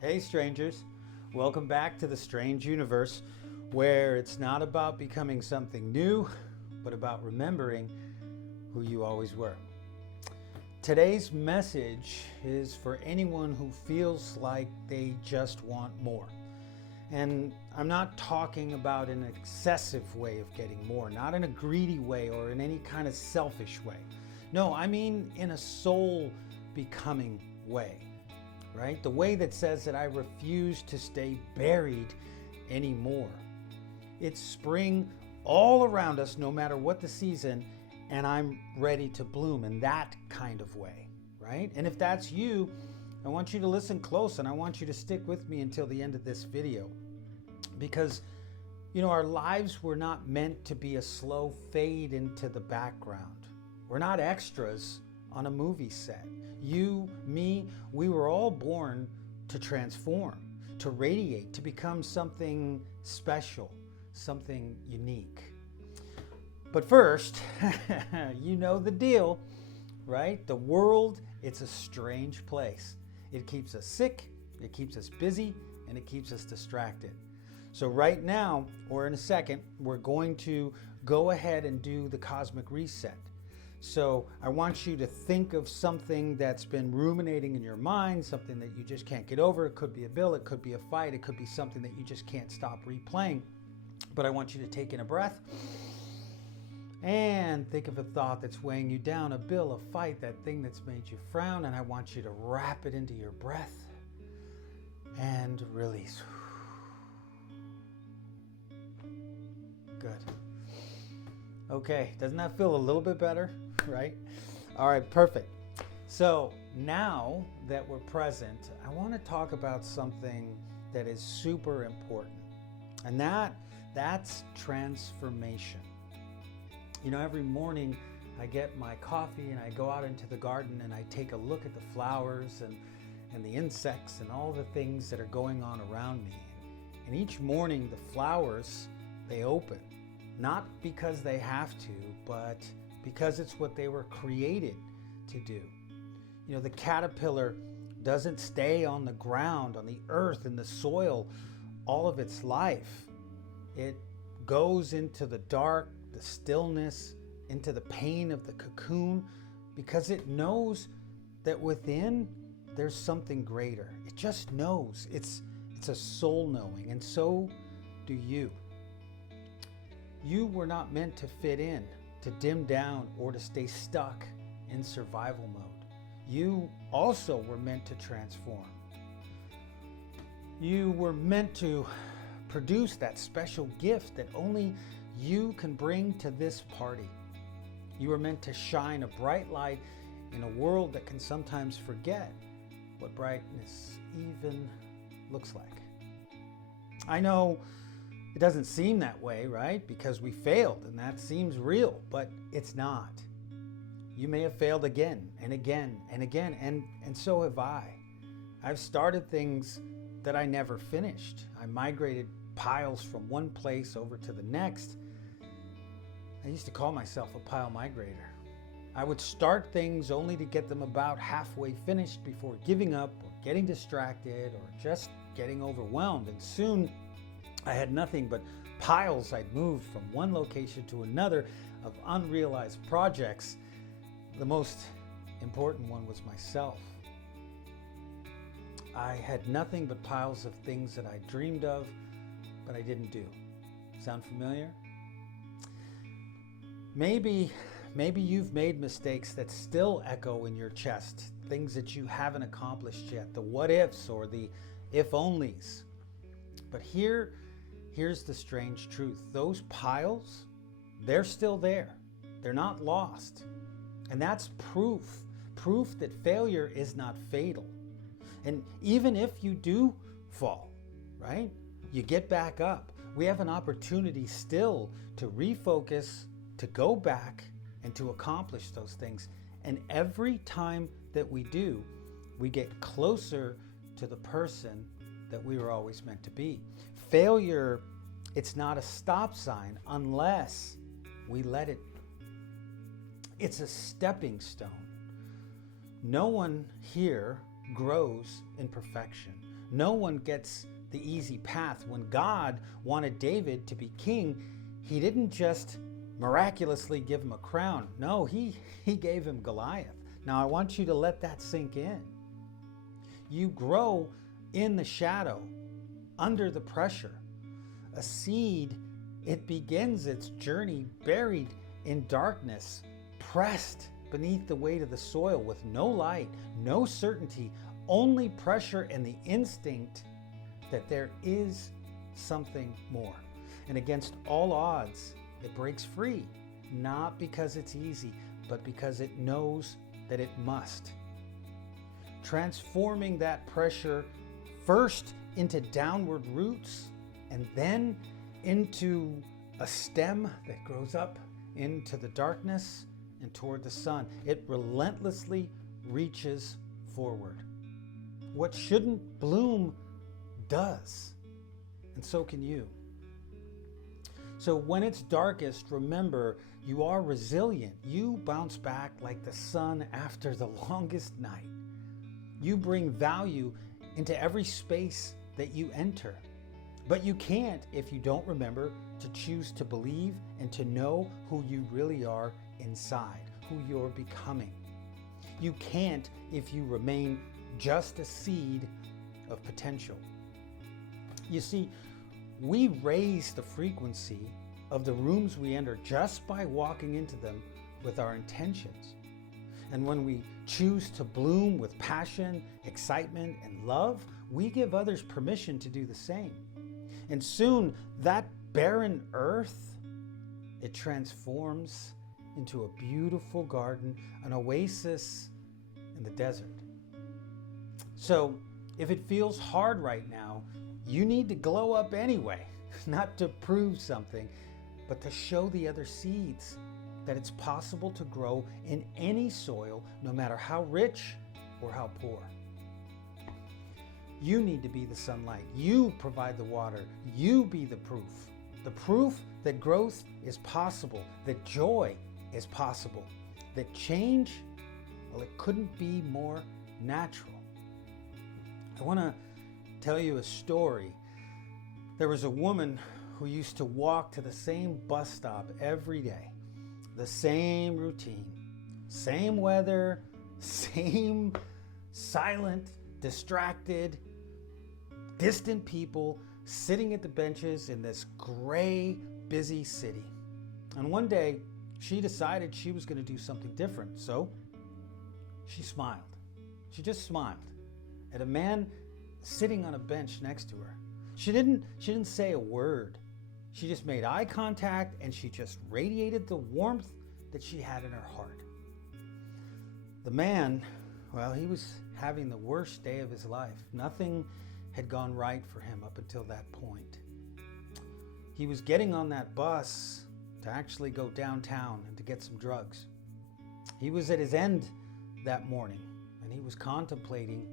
Hey strangers, welcome back to the strange universe where it's not about becoming something new, but about remembering who you always were. Today's message is for anyone who feels like they just want more. And I'm not talking about an excessive way of getting more, not in a greedy way or in any kind of selfish way. No, I mean in a soul becoming way. Right? The way that says that I refuse to stay buried anymore. It's spring all around us, no matter what the season, and I'm ready to bloom in that kind of way, right? And if that's you, I want you to listen close and I want you to stick with me until the end of this video. Because, our lives were not meant to be a slow fade into the background. We're not extras on a movie set. You, me, we were all born to transform, to radiate, to become something special, something unique. But first, you know the deal, right? The world, it's a strange place. It keeps us sick, it keeps us busy, and it keeps us distracted. So right now, or in a second, we're going to go ahead and do the cosmic reset. So I want you to think of something that's been ruminating in your mind, something that you just can't get over. It could be a bill, it could be a fight, it could be something that you just can't stop replaying. But I want you to take in a breath and think of a thought that's weighing you down, a bill, a fight, that thing that's made you frown, and I want you to wrap it into your breath and release. Good. Okay, doesn't that feel a little bit better, right? All right, perfect. So now that we're present, I want to talk about something that is super important, and that's transformation. Every morning I get my coffee and I go out into the garden and I take a look at the flowers and the insects and all the things that are going on around me. And each morning the flowers, they open. Not because they have to, but because it's what they were created to do. The caterpillar doesn't stay on the ground, on the earth, in the soil, all of its life. It goes into the dark, the stillness, into the pain of the cocoon, because it knows that within there's something greater. It just knows. It's a soul knowing, and so do you. You were not meant to fit in, to dim down, or to stay stuck in survival mode. You also were meant to transform. You were meant to produce that special gift that only you can bring to this party. You were meant to shine a bright light in a world that can sometimes forget what brightness even looks like. I know it doesn't seem that way, right? Because we failed, and that seems real, but it's not. You may have failed again and again and again, and so have I. I've started things that I never finished. I migrated piles from one place over to the next. I used to call myself a pile migrator. I would start things only to get them about halfway finished before giving up or getting distracted or just getting overwhelmed, and soon I had nothing but piles. I'd moved from one location to another of unrealized projects. The most important one was myself. I had nothing but piles of things that I dreamed of, but I didn't do. Sound familiar? Maybe you've made mistakes that still echo in your chest, things that you haven't accomplished yet, the what ifs or the if onlys. But here's the strange truth. Those piles, they're still there. They're not lost. And that's proof that failure is not fatal. And even if you do fall, right, you get back up. We have an opportunity still to refocus, to go back, and to accomplish those things. And every time that we do, we get closer to the person that we were always meant to be. Failure, it's not a stop sign unless we let it. It's a stepping stone. No one here grows in perfection. No one gets the easy path. When God wanted David to be king, he didn't just miraculously give him a crown. No, he gave him Goliath. Now I want you to let that sink in. You grow in the shadow, under the pressure. A seed, it begins its journey buried in darkness, pressed beneath the weight of the soil with no light, no certainty, only pressure and the instinct that there is something more. And against all odds, it breaks free, not because it's easy, but because it knows that it must. Transforming that pressure first into downward roots and then into a stem that grows up into the darkness and toward the sun. It relentlessly reaches forward. What shouldn't bloom does, and so can you. So when it's darkest, remember, you are resilient. You bounce back like the sun after the longest night. You bring value into every space that you enter. But you can't if you don't remember to choose to believe and to know who you really are inside, who you're becoming. You can't if you remain just a seed of potential. You see, we raise the frequency of the rooms we enter just by walking into them with our intentions. And when we choose to bloom with passion, excitement, and love, we give others permission to do the same. And soon that barren earth, it transforms into a beautiful garden, an oasis in the desert. So if it feels hard right now, you need to glow up anyway, not to prove something, but to show the other seeds that it's possible to grow in any soil, no matter how rich or how poor. You need to be the sunlight. You provide the water. You be the proof that growth is possible, that joy is possible, that change, well, it couldn't be more natural. I want to tell you a story. There was a woman who used to walk to the same bus stop every day, the same routine, same weather, same silent, distracted, distant people sitting at the benches in this gray, busy city. And one day, she decided she was going to do something different. So she smiled. She just smiled at a man sitting on a bench next to her. She didn't say a word. She just made eye contact and she just radiated the warmth that she had in her heart. The man, well, he was having the worst day of his life. Nothing had gone right for him up until that point. He was getting on that bus to actually go downtown and to get some drugs. He was at his end that morning and he was contemplating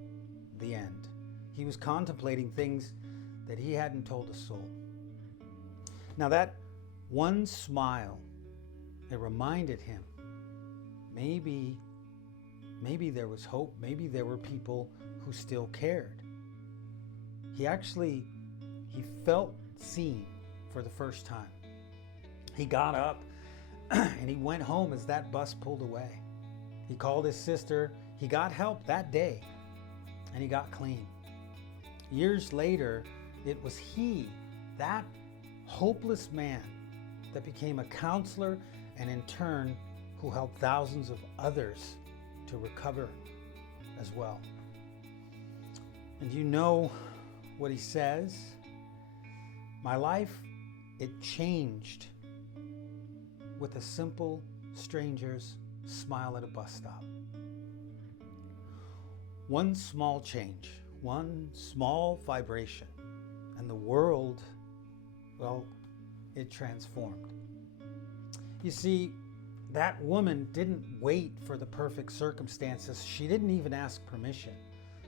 the end. He was contemplating things that he hadn't told a soul. Now that one smile, it reminded him, maybe there was hope. Maybe there were people who still cared. He felt seen for the first time. He got up and he went home as that bus pulled away. He called his sister. He got help that day and he got clean. Years later, it was he, that hopeless man, that became a counselor and in turn who helped thousands of others to recover as well. And you know what he says? My life, it changed with a simple stranger's smile at a bus stop. One small change, one small vibration, and the world, well, it transformed. You see, that woman didn't wait for the perfect circumstances. She didn't even ask permission.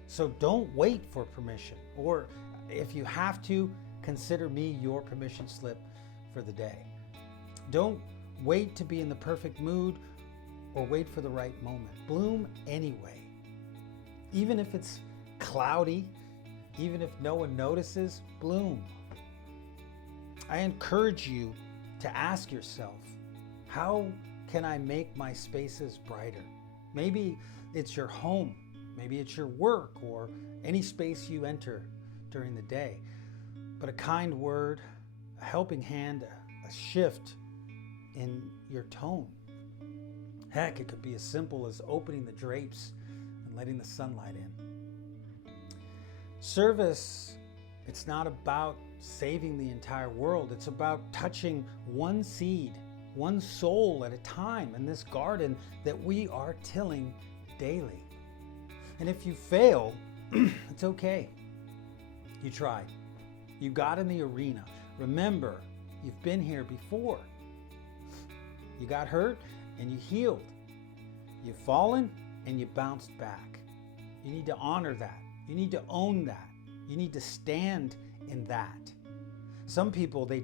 So don't wait for permission. Or if you have to, consider me your permission slip for the day. Don't wait to be in the perfect mood or wait for the right moment. Bloom anyway. Even if it's cloudy, even if no one notices, bloom. I encourage you to ask yourself, how can I make my spaces brighter? Maybe it's your home, maybe it's your work, or any space you enter during the day. But a kind word, a helping hand, a shift in your tone. Heck, it could be as simple as opening the drapes and letting the sunlight in. Service, it's not about saving the entire world. It's about touching one seed, one soul at a time in this garden that we are tilling daily. And if you fail, it's okay. You tried. You got in the arena. Remember, you've been here before. You got hurt and you healed. You've fallen and you bounced back. You need to honor that. You need to own that. You need to stand in that. Some people, they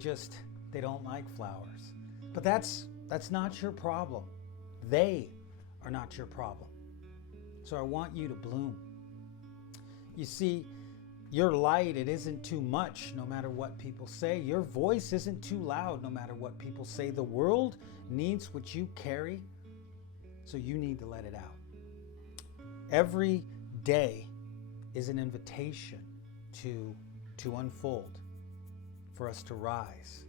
don't like flowers. But that's not your problem. They are not your problem. So I want you to bloom. You see, your light, it isn't too much no matter what people say. Your voice isn't too loud no matter what people say. The world needs what you carry, so you need to let it out. Every day is an invitation to unfold, for us to rise,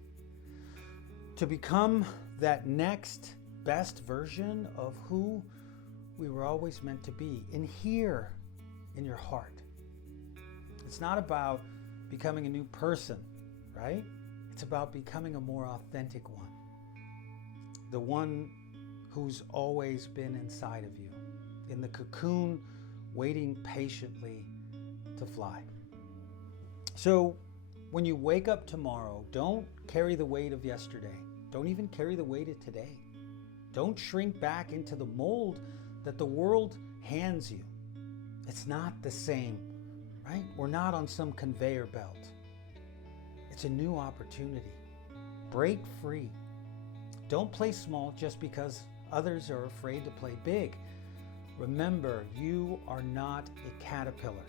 to become that next best version of who we were always meant to be, in here, in your heart. It's not about becoming a new person, right? It's about becoming a more authentic one. The one who's always been inside of you, in the cocoon, waiting patiently to fly. So when you wake up tomorrow, don't carry the weight of yesterday. Don't even carry the weight of today. Don't shrink back into the mold that the world hands you. It's not the same, right? We're not on some conveyor belt. It's a new opportunity. Break free. Don't play small just because others are afraid to play big. Remember, you are not a caterpillar.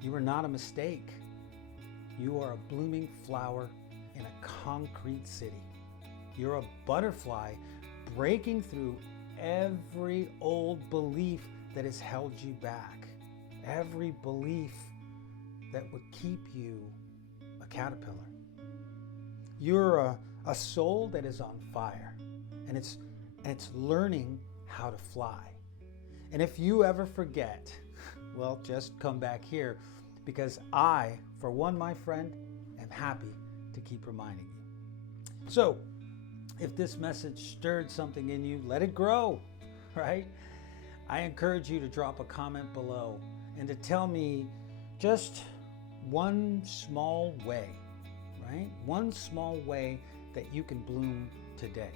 You are not a mistake. You are a blooming flower in a concrete city. You're a butterfly breaking through every old belief that has held you back. Every belief that would keep you a caterpillar. You're a soul that is on fire, and it's learning how to fly. And if you ever forget, well, just come back here, because I, for one, my friend, am happy to keep reminding you. So, if this message stirred something in you, let it grow, right? I encourage you to drop a comment below and to tell me just one small way, right? One small way that you can bloom today.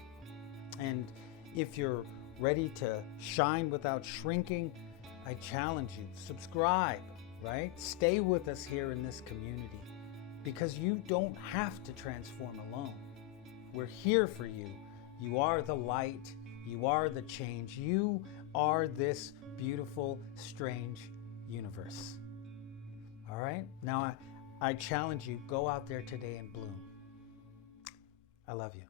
And if you're ready to shine without shrinking, I challenge you, subscribe, right? Stay with us here in this community, because you don't have to transform alone. We're here for you. You are the light. You are the change. You are this beautiful, strange universe. All right? Now I challenge you, go out there today and bloom. I love you.